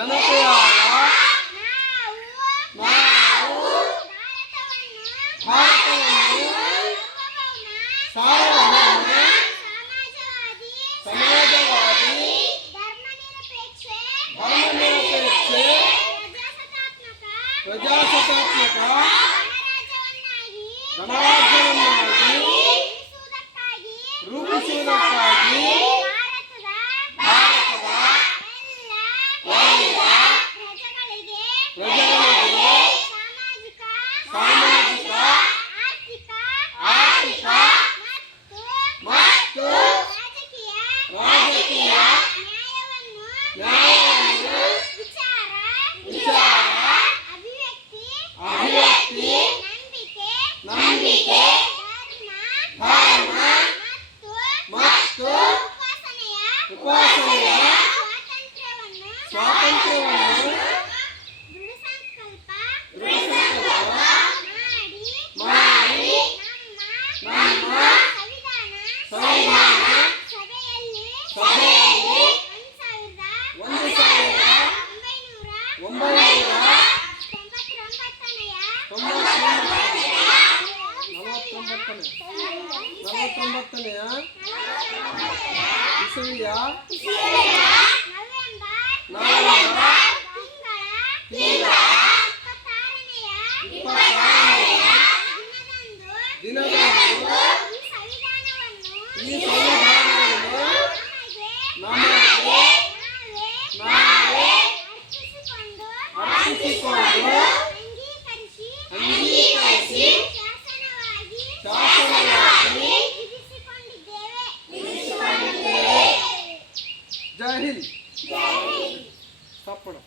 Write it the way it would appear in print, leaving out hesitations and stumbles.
ಜನತೆಯಾದ ನಾವು ಭಾರತವನ್ನು ಸಾರ್ವಭೌಮ ಸಮಾಜವಾದಿ ಧರ್ಮನಿರಪೇಕ್ಷ ಪ್ರಜಾಸತ್ತಾತ್ಮಕ ಗಣರಾಜ್ಯವನ್ನಾಗಿ ರೂಪಿಸುವುದಕ್ಕಾಗಿ ಭಾರತದ ಎಲ್ಲ ಪ್ರಜೆಗಳಿಗೆ ಸಾಮಾಜಿಕ ಆರ್ಥಿಕ ಮತ್ತು ರಾಜಕೀಯ ನ್ಯಾಯವನ್ನು ವಿಚಾರ ಅಭಿವ್ಯಕ್ತಿ ನಂಬಿಕೆ ಧರ್ಮ ಮತ್ತು ಉಪಾಸನೆಯ ಸ್ವಾತಂತ್ರ್ಯವನ್ನು ದೃಢಸಂಕಲ್ಪ ಮಾಡಿ ನಮ್ಮ ಸಂವಿಧಾನ ಸಭೆಯಲ್ಲಿ 1949ನೇ ಇಸವಿಯ ನವೆಂಬರ್ ತಿಂಗಳ 26ನೇ ದಿನದಂದು ಈ ಸಂವಿಧಾನವನ್ನು ನಮಗೆ ನಾವೇ ಅರ್ಪಿಸಿಕೊಂಡು ಅಂಗೀಕರಿಸಿ ಶಾಸನವಾಗಿ ವಿಧಿಸಿಕೊಂಡಿದ್ದೇವೆ. ಜೈ ಹಿಂದ್. ತಪ್ಪಡು.